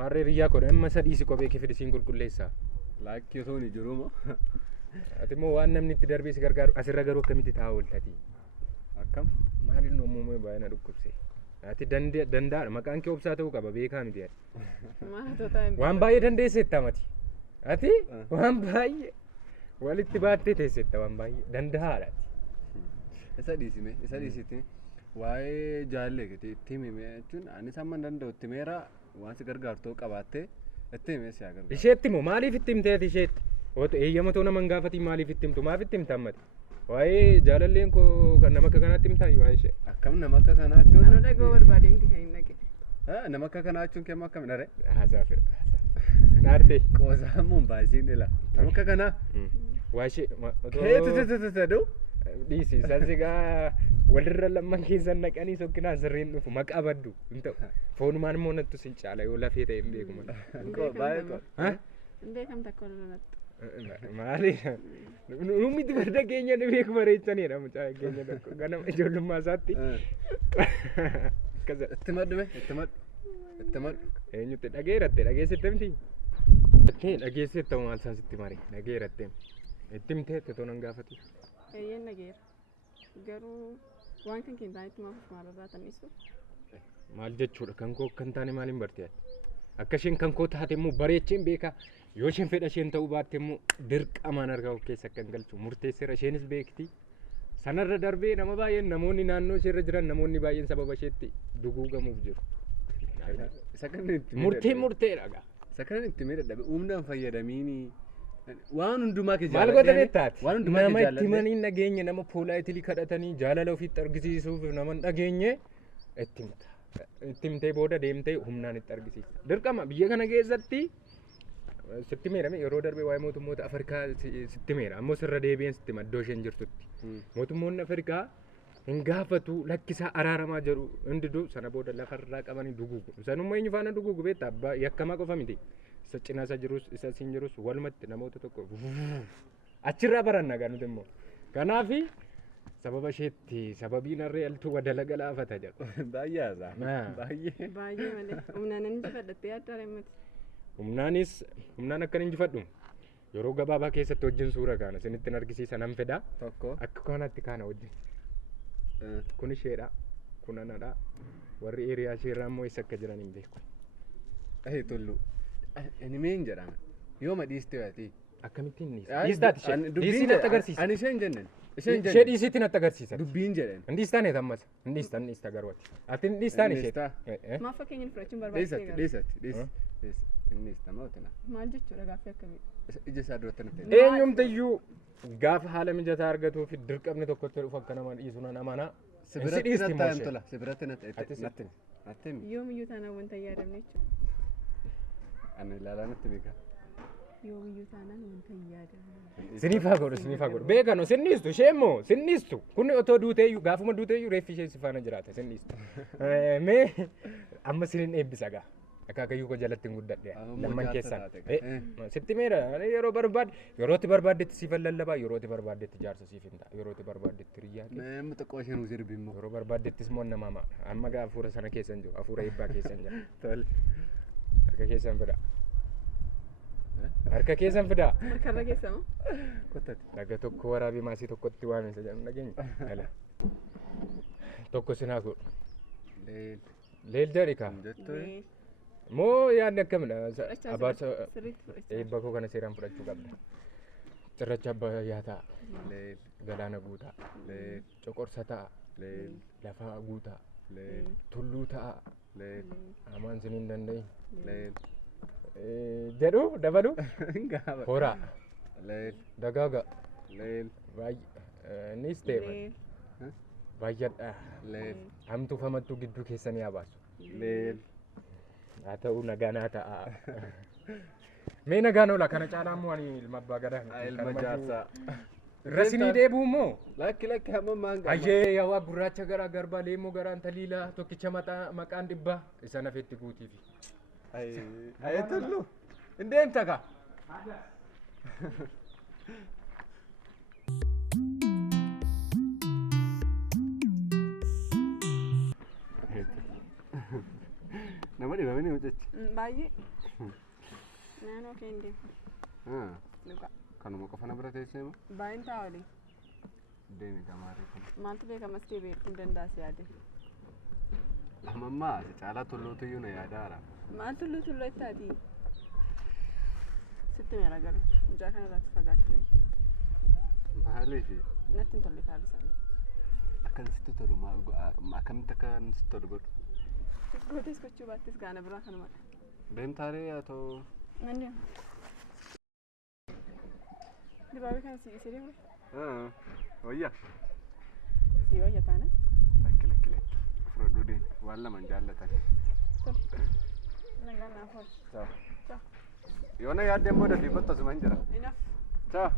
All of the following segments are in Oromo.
Maarree riyyaa kodha amma sadii si kophee kee fidisiin qulqulleessaa. Laakki osoo hin jiru moo? Ati immoo waan namni itti darbee si gargaaru asirra garuu akkamitti taa'aa ooltati? Akkam? Maaliin uumamee baay'ina dhukkubse? Ati dandaadha maqaan kee obsaa ta'uu qaba beekaa miti ati. Waan baay'ee dandeessetta mati. Ati waan baay'ee walitti baattee teessetta waan baay'ee dandahaadha ati. Isa dhiisite waa'ee jaallee itti himee jechuun anis amma danda'u itti meera waan si gargaartoo qabaattee itti himee si agargaaru. Isheetti moo maaliif itti himtee ati isheetti? Eeyyama ta'uu nama hin gaafatiin maaliif itti himtu? Maaf itti himta ammati? Waa'ee jaalalleen koo kan nama akka kanaatti himtaa waa'ee ishee. Akkam nama akka kanaa jechuun? Ana dhagoo barbaade miti kan hin dhage. Nama akka kanaa jechuun kemmoo akkam dharee? Haasaa fedha. Dhaarte. Qoosaa mun baasiin ila. Nama akka kanaa? Waa ishee. Keetu saduu? Dhiisi saasigaa walirra lamman keessan naqanii sokkinaan sirriin dhufu maqaa baddu hin ta'u. Foonumaan immoo nattu sin caala yoo lafee ta'e hin beeku malee. Baay'ee qaba. Hin beekamta akka walirratti. Maali? Nummiti farda keenya ni beeku bareechanidha mucaa keenya tokko ganama ijoollummaa isaatti. Itti maddume itti maddu. Eenyutti dhageessite miti? Dhageessite maal isaan sitti mare dhageeratte itti himteetti otoo nan gaafatu. Eeyyeen dhageera. Garuu waan kan keenya itti maafuuf maalirraa tannisu. Maal jechuudha kan koo kan taane maaliin bartee akka isheen kan koo taate immoo bareecheen beekaa yoo isheen fedha isheen ta'uu baatte immoo dirqamaan harkaa of keessa kan galchu murteesseera isheenis beekti. Sanarra darbee nama baay'een namoonni naannoo isheerra jiran namoonni baay'een sababa isheetti duguugamuuf jiru. Murteedha gaa. Isa kana itti miidhagdhabe humnaan fayyadamiini waan hundumaa kee maal godhanii taate nama itti himanii nageenya nama poolaayitilii kadhatanii jaalala ofiitti argisiisuuf nama dhageenye itti himta. Itti himtee booda deemtee humnaan itti argisiisa. Dirqama biyya kana keessatti sitti meerame yeroo darbee waa'ee mootummoota Afrikaa sitti meera ammoo sirra deebi'een sitti maddoo isheen jirtutti. Mootummoonni Afrikaa hin gaafatu lakkisaa araaramaa jiru hundiduu sana booda lafarraa qabanii duguugu. Sanummaa eenyu faana duguugu beektaa abbaa yakkamaa qofa miti. Isa cinaa isa jirus isa siin jirus walumatti namoota tokko achirraa baranna gaa nuti immoo. Kanaafi sababa isheetti sababiin harree altuu wadalaga laafata jedhu. Baay'ee haasaa. Baay'ee. Baay'ee malee humnaan injifadhattee yaaddaa reemmati. Humnaan akkan injifadhu yeroo gabaabaa keessatti wajjin suura kaana isinitti argisiisa nan fedha. Tokko. Akka kanatti kaana wajjin. Kun isheedha. Kun anadha. Warri hiriyaa isheerraa immoo eessa akka jiran hin beeku. Tullu. Animeen jedhama. Yooma dhiistee waati. Akkamittiin dhiistaati ishee. Dhiisii natti agarsiisa. Ani isheen jenneen. Ishee dhiisiitti natti agarsiisa. Dubbiin jedhan. Hin dhiistaan ammas. Hin dhiistaan garuu ati. Ati hin dhiistaan ishee. Maaf fakkeenyaan fudhachuun barbaachisa. Dhiisatti. Inni istamaa'uutina. Maal jechuudha gaaffii akkamii? Ija isaa duratti nuti. Eenyumtiyyuu gaafa haala mijataa argatuu fi dirqamni tokkotti dhufu akka nama dhiisu nan amana. Sibiratti natti taa'an tola. Sibiratti natti. Yoomiyyuu taanaan wanta hin yaadamne jechuudha. Ani ilaalaa natti beekaa. Yoomiyyuu taanaan wanta hin yaadamne. Sinifaa godhu. Beekano sinniistu ishee immoo sinniistu. Kun otoo duuteeyyuu gaafuma duuteeyyuu reeffi ishee si faana jiraata sinniistu. Mee amma sinin eebbisa gaa. Akaakayyuu koo jalatti hin guddadhe lamman keessan sitti meera yeroo barbaadde yerootti barbaaddetti siifan lallabaa yerootti barbaaddetti jaarsa siif hin ta'a yerootti barbaaddetti riyyaa nama xiqqoo isheen sirbi immoo yeroo barbaadettis immoo nama amma gaa hafuura sana keessan jiru hafuura eebbaa keessan jira tole harka keessan fida harka keessan fida harkarra keessa moo kottati laga tokko waraabee maasii tokkotti waamessa jedhamu dhageenya ala tokko sinaa godhu leel jedhi kaa moo yaadni akkamidha abaarsa eebba koo kana seeraan fudhachuu qabda cirracha abbayyaa ta'a galaana guutaa coqorsa ta'a lafaa guutaa tulluu ta'a amaan siniin danda'i jedhu dabalu horaa dagaaga innis ta'e baay'adha hamtuu famattuu gidduu keessanii haa baasu haa ta'u nagaa ta'a. Mee nagaan oola kana caalaa immoo ani ilma abbaa gadaa. Ilma jaarsaa. Rasinii deebuu immoo. Lakki hamma maanga. Ayyee hawaa gurraacha garaa garbaa leemmoo garaan taliilaa tokkicha maqaan dhibbaa isa nafeetti guutiifi. Ayee tullu. Indeen takaa. Nama dhibamanii mucachi. Baay'ee. Naannoo kee hin deemu. Luka. Kanuma qofa na bira teessee moo? Baay'een ta'a olii. Deemi gamaarii kun. Maaltu beekamas ta'e beekuu hin danda'a yaade. Amammaa si caalaa tullootu iyyuu na yaadaara. Maal tulluu ittaati? Sitti meera garuu mucaa kanarraatti fagaattee hoyi. Maaliifi? Natti hin tolle kaalisaa. Akkan sitti tolu akkamitti akkan sitti tolu godhu? Gootees gochuu baattis gaana biraa kanumadha. Deemtaaree haa ta'u. Nan deema. Dibaabee kana si deemu? Wayyaa. Si wayya taana? Lakki. Fudhadhuu deemi. Waan lamaan jaallatan. Nagaan naaf oolu. Ciao. Yoo na yaaddeen booda fi kottu asuma hin jira. Enough. Ciao.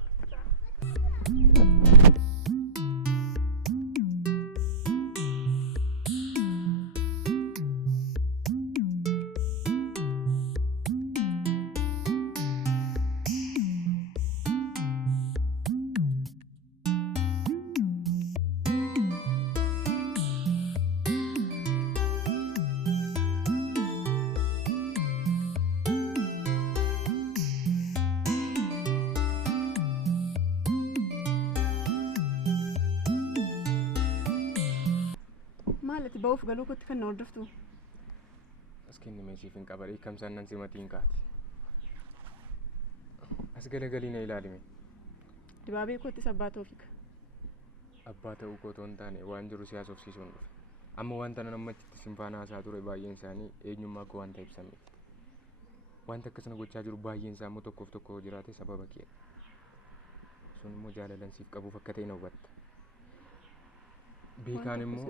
Maalati ba'uuf galuu kootti kan na hordoftu? As kenni meeshiif hin qabarii kamsaan nan simatiin kaati. As galagalii na ilaalime. Dibaabee koottis abbaa Toofiq. Abbaa ta'uu koo otoo hin taane waan jiru siyaasa ofsiisuun dhufe. Amma wanta nan ammachitti sinfaana haasaa ture baay'een isaanii eenyummaa koo wanta ibsamne. Wanta akkasana gochaa jiru baay'een isaa immoo tokkoof tokko jiraate sababa kee. Sun immoo jaalalan siif qabuuf akka ta'e na hubatta. Beekaan immoo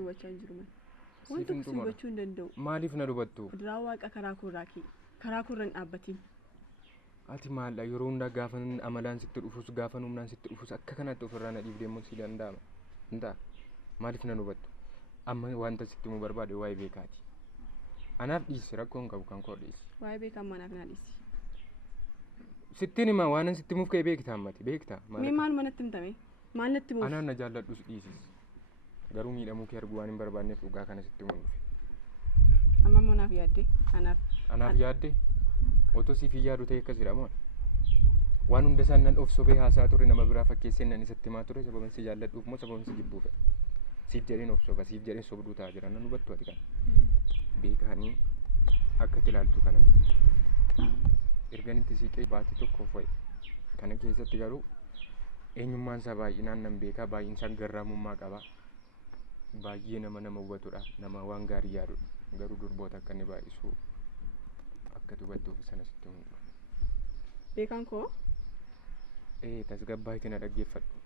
waan tokko si hubachuu hin danda'u. Maaliif na hubattu? Kuduraa waaqa karaa koorraa kee karaa koorra hin dhaabbatiin. Ati maaldha yeroo hundaa gaafa amalaan sitti dhufus gaafa humnaan sitti dhufus akka kanatti ofirraa na dhiibdee immoo si danda'ama. Hin ta'a. Maaliif na hubattu? Amma wanta sitti himuu barbaade waa'ee beekaati. Anaaf dhiisi rakkoon qabu kan koo dhiisi. Waa'ee beekaa manaaf naa dhiisi. Sittiin himaa waan sitti himuuf ka'e beektaa ammati beektaa. Mee maal manatti himtame? Maal natti himuuf? Anaan na jaalladhus dhiisis. Garuu miidhamuu kee arguu waan hin barbaanneef dhugaa kana sitti himuun dhufe. Amma immoo naaf yaaddee? Anaaf yaaddee? Otoo siif hin yaadu ta'e akkasidha moo? Waan hunda isaan nan of sobee haasaa ture nama biraa fakkeessee nan isatti himaa ture sababan si jaalladhuuf moo sababan si jibbuuf? Siif jedheen of soba siif jedheen sobduu ta'aa jira nan hubattu ati kana. Beekanii akka itti ilaaltu kana. Erganitti siiqee baatii tokkoof wayi. Kana keessatti garuu eenyummaan isaa baay'inaan nan beekaa baay'een isaa garraamummaa qaba. Baay'ee nama hubatudha nama waan gaarii yaadudha garuu durboota akka inni baay'isu akka hubattuuf sana sitti himu. Beekaan koo? Tasgabbaa'itti na dhaggeeffadhu.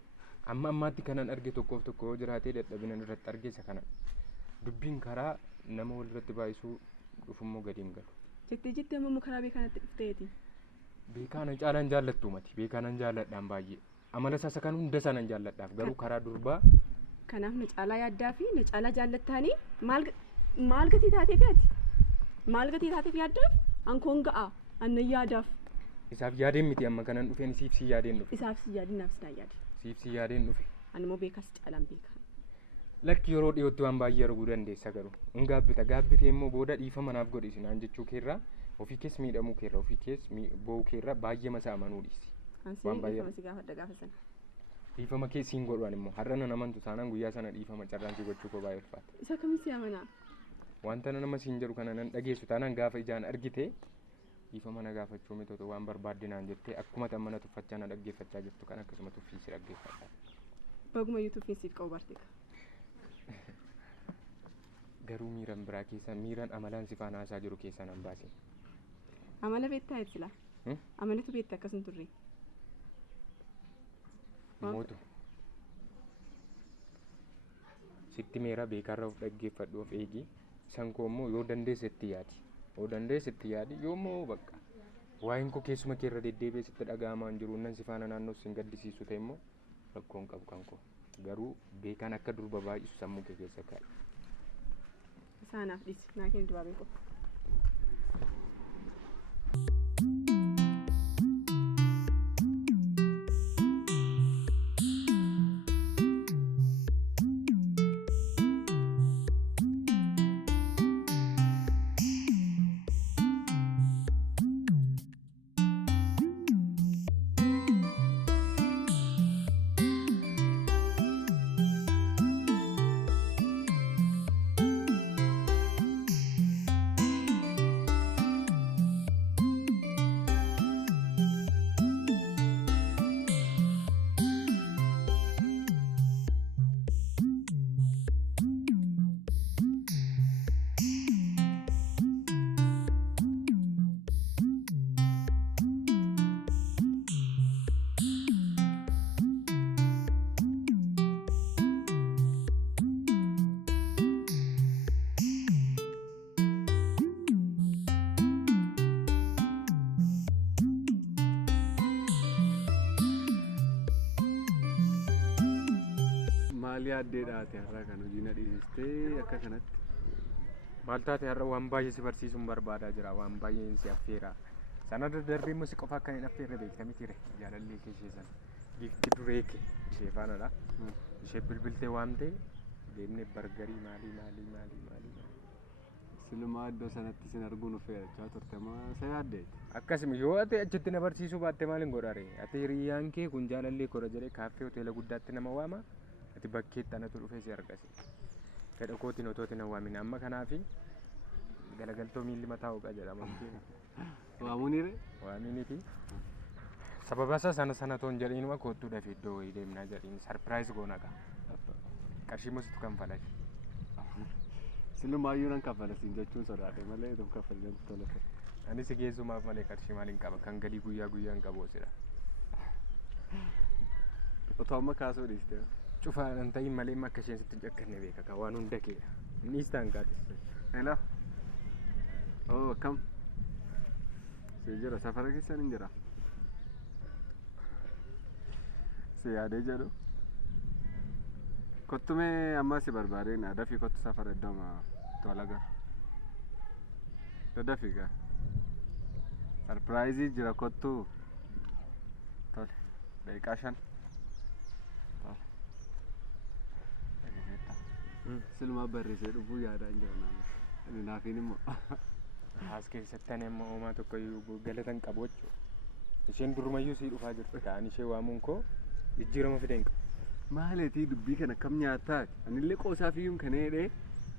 Amma ammaatti kanan arge tokkoof tokko yoo jiraatee dadhabina irratti arge isa kana. Dubbiin karaa nama walirratti baay'isuu dhufummoo gadi hin galu. Jettee ammoo karaa beekaanatti dhufteeti. Beekaan caalaan jaallattu mati beekaan jaalladhaan baay'ee. Amala isaa kan hunda isaa nan jaalladhaaf garuu karaa durbaa. Kanaaf na caalaa yaaddaa fi na caalaa jaallattaanii maal gatii taateef yaati? Maal gatii taateef yaaddaaf? Ankoon ga'a annan yaadaaf. Isaaf yaadeen miti amma kanan dhufeen siif si yaadeen dhufe. Isaaf si yaadeen naaf si yaade. Siif si yaadeen dhufe. Ani immoo beekas caalaan beeka. Lakki yeroo dhiyootti waan baay'ee arguu dandeessa garuu. Hin gaabbitee immoo booda dhiifama naaf godhisi naan jechuu keerraa ofii kees miidhamuu keerraa ofii kees boo'uu keerraa baay'ee masa amanuu dhiisi. Waan baay'ee si gaafadha gaafa sana. Dhiifama kee siin godhuun immoo har'a nan amantu taanaan guyyaa sana dhiifama carraan si gochuu koo baay'ee ulfaata. Isa kamiin si amanaa? Wanta nama siin jedhu kana nan dhageessu taanaan gaafa ijaan argite dhiifama na gaafachuu miti otoo waan barbaadde naan jettee akkuma mana tuffachaa na dhaggeeffachaa jirtu kan akkasuma tuffii si dhaggeeffadha. Baguma yuutuufiin siif qabu barteeka. Garuu miiran biraa keessa miiran amalaan si faana haasaa jiru keessaa nan baase. Amala beektaa ibsila. Amalatu beektaa akkasuma turre. Mootu sitti meera beekaarra of dhaggeeffadhu of eegi isaan koo immoo yoo dandeessetti yaadi yoo immoo bakka waa'een koo keessuma keerra deddeebi'ee sitti dhaga'amaa hin jiru nan si faana naannoo sin gaddisiisu ta'e immoo rakkoon qabu kan koo garuu beekaan akka durba baay'isu sammuu kee keessa kaa'e. Isaanaaf dhiisi naa kenni dibaabee koo. maal yaaddeedhaati har'a kan hojii na dhiisistee akka kanatti. Maal taate har'a waan baay'ee si barsiisuun barbaadaa jira waan baay'een si affeera. Sana darbee immoo si qofa akka hin affeerre beekta miti re jaalallee kee ishee sana. Giifti duree kee ishee faanadha. Ishee bilbiltee waamtee deemnee bargarii maalii. Silumaa iddoo sanatti sin arguun dhufeera turte maa isa yaaddeeti. Akkasuma yoo ati achitti na barsiisuu baatte maaliin godhare ati hiriyyaan kee kun jaalallee koora jedhee kaaffee hoteela guddaatti nama waama ati bakkeetti anatu dhufee si argasi fedha kootiin otooti na waamin amma kanaafi galagaltoo miilli mataa hooqa jedhama. Waamuniire? Waaminiiti. Sababa isaa sana toon jedhiinuma koottuudhaaf iddoo wayii deemnaa jedhiin sarpiraayiz goona qaba. Qarshii musitu kan falashi. Silumaayyuu nan kaffalasiin jechuun sodaate malee itti kaffalan tolate. Ani si geessumaaf malee qarshii maaliin qaba kan galii guyyaan qaboosidha. Otoo amma kaasuu dhiiste. Cufaan ta'in malee akka isheen sitti cakkanne beeka kan waan hunda keedha. Innis ta'an kaatisse. Hello. Oh akkam. Si jira safara keessan hin jira. Si yaadee jedhu. Kottumee amma si barbaadeen dafii kottu safara iddooma tola gar. Dafii gaa. Sarpiraayizii jira kottu. Tole daqiiqaa 5. Silumaa barreessee dhufuu yaadaa hin jiru naannoo. Inni naafiin immoo. As keessatti ani amma uumaa tokko galatan qabu jechuudha. Isheen durumayyuu sii dhufaa jirti. Ta'an ishee waamuun koo jijjiirama fideen qabu. Maaleetii dubbii kana kam nyaataa? Anillee qoosaa fiyyuun kan hidhee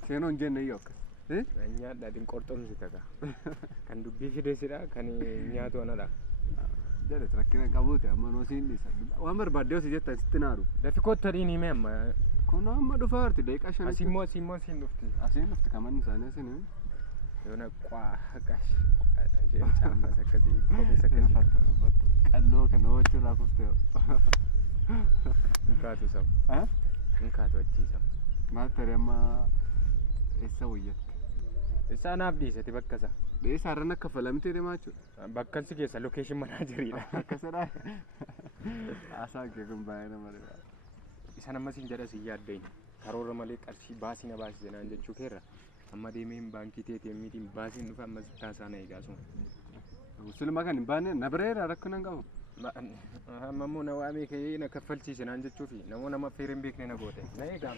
seenoo hin jenne iyyuu akkas. Nyaadhaa din qorxomsi taga. Kan dubbii fideesidha kan nyaatu anadha. Jedhe rakkina qabuute amma noosiin dhiisa. Waan barbaaddee osii jettan sitti naaru. Dafi kottu adiin hime amma. Kun amma dhufaa jirti daqiiqaa 5. Asimmoo siin dhufti. Asiin dhufti kaman isaanii asiin. Yoona qash. Isheen caammas akkasii kophees akkasii. Qalloo kana wachirraa kuftee. Inkaatu sama. Inkaatu achiisa. Maatari amma eessa wayyatte? Isaa naaf dhiisati bakka isaa. Dhiisa har'an akka falamtee deemaa jechuudha. Bakka si keessa lokeeshin manaajeriidha. Akkasadha. Haasaan kee kun baay'ee nama dhiba. Isa nama siin jedha si yaaddeen karoora malee qarshii baasii na baasise naan jechuu keerra amma deemeen baankii TTMtiin baasiin dhufa amma taasaa na eegaa sun. Suluma kan hin baanne na bireera rakkoo nan qabu. Ammoo na waamee ka'ee na kaffalchiise naan jechuu fi namoo nama affeeree hin beekne na goote na eegaa.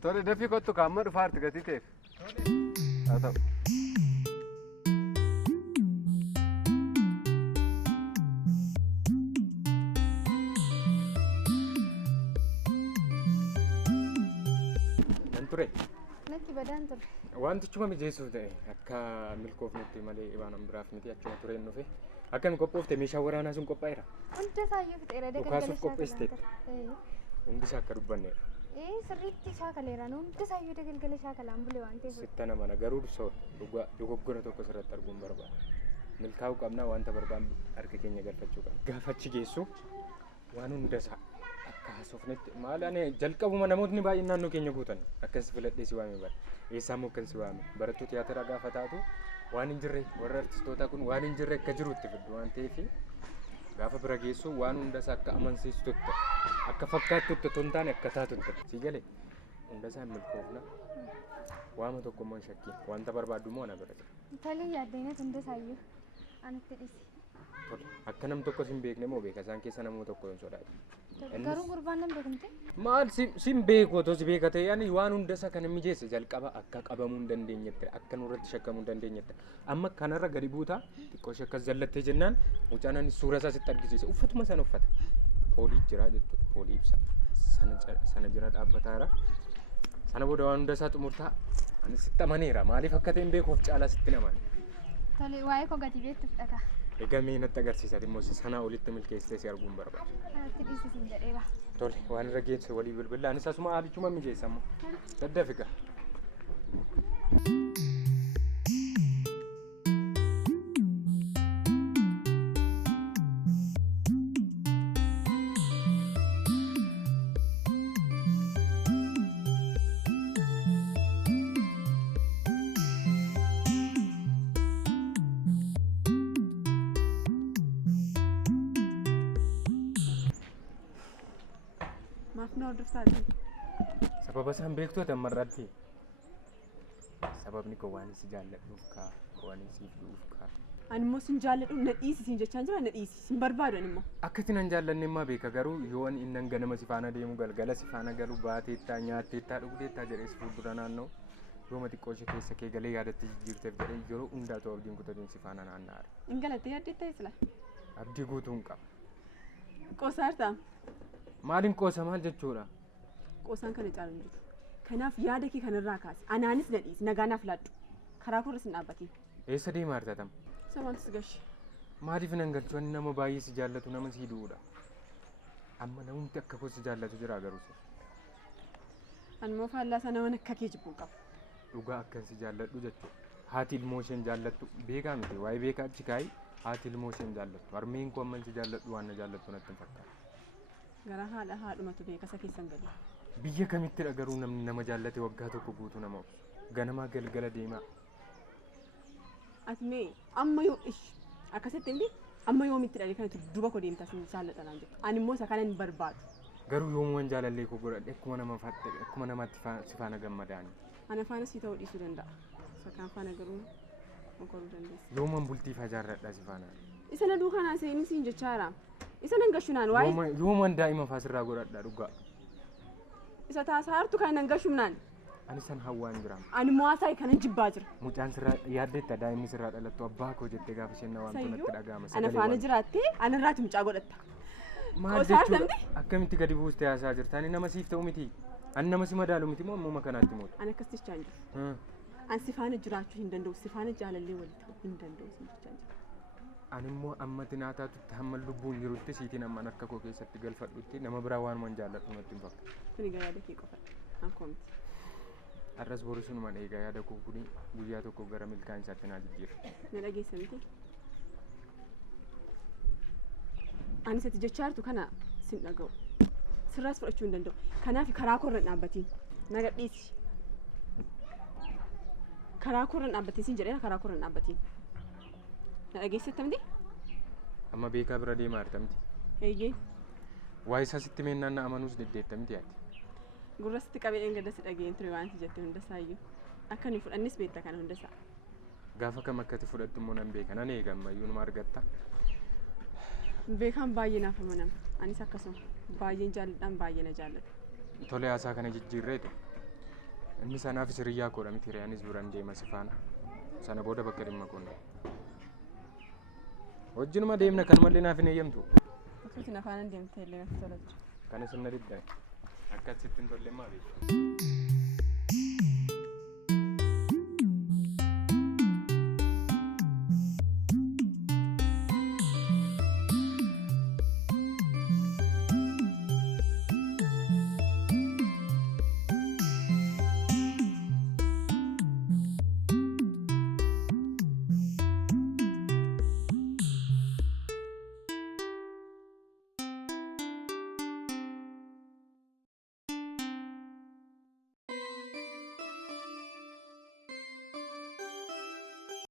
Tole dafii kottu kaamma dhufaa jirti gatii ta'eef. Haa ta'u. Ture. Natti badaan ture. Wantichuma mijeessuuf ta'e akka milkoofnutti malee waan biraaf miti achuma tureen dhufe akkami qophoofte meeshaa waraanaa sun qophaa'eera. Hunda isaayyuu fixeera dhukaasuuf qopheessiteetti. Hundi isaa akka dubbanneedha. Sirriitti shaakaleeraan hunda isaayyuu dagalgala shaakalaan bule waan ta'eef. Sitta nama na garuu dogoggora tokko sirratti arguun barbaada. Milkaa'uu qabnaa wanta barbaannu harka keenya galfachuu qabna. Gaafachi geessu waan hunda isaa. Kaasofnetti maal ani jalqabuma namootni baay'een naannoo keenya guutan akkas filadhee si waame bara eessaa immoo akkan si waame barattuu tiyaatira gaafa taatu waan hin jirre warra artistoota kun waan hin jirre akka jirutti fiddu waan ta'eef gaafa bira geessu waan hundas akka amansiistutti akka fakkaattutti otoo hin taane akka taatutti si galee hundasaa hin milkoofna waama tokko immoo hin shakkii wanta barbaaddu immoo na bira Tole yaaddeenet hunda isaayyuu anatti dhisi. Akka nam tokko sin beekne moo beeka isaan keessa namuu tokko hin sodaatu. Garuu gurbaan nam beekumte? Maal sin beeku otoo si beeka ta'e ani waan hunda isaa kana mijeesse jalqaba akka qabamuu hin dandeenyetti akka nurratti shakkamuu hin dandeenyetti amma kanarra gadi buutaa xiqqoo ishee akkas jallattee jennaan mucaan ani suura isaa sitti argisiise uffatuma sana uffata poolii jira jechuudha poolii ibsa sana jira dhaabbataara sana booda waan hunda isaa xumurtaa ani sitti amaneera maaliif akka ta'e hin beekuuf caalaa sitti namane. Tole waa'ee koo gadi beektuuf dhagaa. Egaa mee natti agarsiisati immoo sanaa olitti milkeessitee si arguun barbaada. Anatti dhiisisin jedheera. Tole waan irra geessu walii bilbila anis asuma haalichuma mijeessamu daddafiga. Maaf na hordoftaati. Sababa isaan beektoota marratti. Sababni koo waan si jaalladhuuf kaa waan siif du'uuf kaa. Ani immoo sin jaalladhu na dhiisi sin jechaan jira na dhiisi sin barbaadu ani immoo. Akkatti nan jaallanne immoo beeka garuu yoo inni ganama si faana deemu galgala si faana galu baateettaa nyaatteettaa dhugdeettaa jedhee si fuuldura naanna'u yooma xiqqoo ishee keessa kee galee yaadatti jijjiirteef jedhee yeroo hundaatu abdiin kutateen si faana naanna'aadha. In galattee yaaddeetta isla. Abdii guutuun qaba. Qoosaartaa. Maaliin qoosa maal jechuudha? Qoosaan kana caalu hin jiru. Kanaaf yaada kee kanarraa kaasi. Anaanis na dhiisi nagaanaaf laadhu. Karaa korra sin dhaabbatiin. Eessa deemaa artatam? Samaaltu si gashi. Maaliif nan galchu ani nama baay'ee si jaallatu nama si duudha. Amma namni akka koo si jaallatu jira garuu. Ani immoo faallaa sana waan akka kee jibbuu qaba. Dhugaa akkan si jaalladhu jechuudha. Haati ilmoo isheen jaallattu beekaa miti waa'ee beekaa achi kaayi haati ilmoo isheen jaallattu harmeen koo amman si jaalladhu waan na jaallattu natti hin fakkaatu. Gara haadha haadhumatu beekasa keessan galu. Biyya kamittidha garuu namni nama jaallate waggaa tokko guutuu nama obsu. Ganamaa galgala deemaa. Ati mee amma yoo akkasitti hin amma yoomitti dhalee kanatti duba koo deemtaa sin jaalladhanaan jettu. Ani immoo isa kana hin barbaadu. Garuu yoomuwan jaalallee koo godhadhe akkuma namaatti si faana gammadaani. Ana faana si ta'uu dhiisuu danda'a. Sakaan faana garuu mokoruu dandeessa. Yoomuwan bultiif ijaarradha si faana. Isa na duukaa seenii siin jechaara. Isa nan gashunaan waa'ee. Yoomuwan daa'ima faasirraa godhadha dhugaa. Isa taasaa hartu kan nan gashumnaan. Ani san hawwaan jiraam. Ani mo'aasaa kanan jibbaa jira. Mucaan sirraa yaaddeetta daa'imni sirraa dhalattu abbaa koo jettee gaafa isheen waan tunatti dhaga'ama. Ana faana jiraattee ana irraati mucaa godhatta. Maal jechuudha? Akkamitti gadi buustee haasaa jirta? Ani nama siif ta'u miti. Ani nama si madaalu miti moo ammuma kanaatti moota? Ani akkas jechaa hin jiru. Ani si faana jiraachuu hin danda'u. Si faana jaalallee walii ta'uu hin danda'u si jechaa hin jiru. Ani immoo ammatti naataatutti hamma lubbuun jirutti siitiin amman akka koo keessatti galfadhutti nama biraa waan jaalladhu natti hin fakkaatu. Kuni yaada kee qofadha. Ankoo miti. Arras boru sunumaan eegaa yaada koo kuni guyyaa tokko gara milkaan isaatti naa jijjiira. Na dhageessa miti. Ani sitti jechaa jirtu kana sin dhaga'u. Sirraas fudhachuu hin danda'u. Kanaaf karaa korra hin dhaabbatiin. Na gadhiisi. Karaa korra hin dhaabbatiin sin jedheera karaa korra hin dhaabbatiin. Na dhageessetta miti? Amma beekaa bira deemaa jirta miti? Eeyyee. Waa isaa sitti meennaan na amanuus deddeetta miti ati? Gurrasti qabee engadda si dhageen ture waan jette hundasaayyuu. Akka inni fudhannis beekta kana hundasaa. Gaafa kam akkati fudhattu immoo nan beeka nan eegammayyuu numa argatta. Beekaan baay'ee naaf amanama. Anis akkasuma baay'een jaalladhaan baay'ee na jaallata. Tole haasaa kana jijjiirreetu. Inni sanaafis hiriyyaa koodha miti hiriyaanis biraan deema si faana. Sana booda bakka dhimma qoonna. Wajjinuma deemna kan mallee naaf hin eeyyamtu. Akkasumas afaan deemtee illee natti tola. Kana sinna diddaa. Akkasitti hin tolle maa beeku.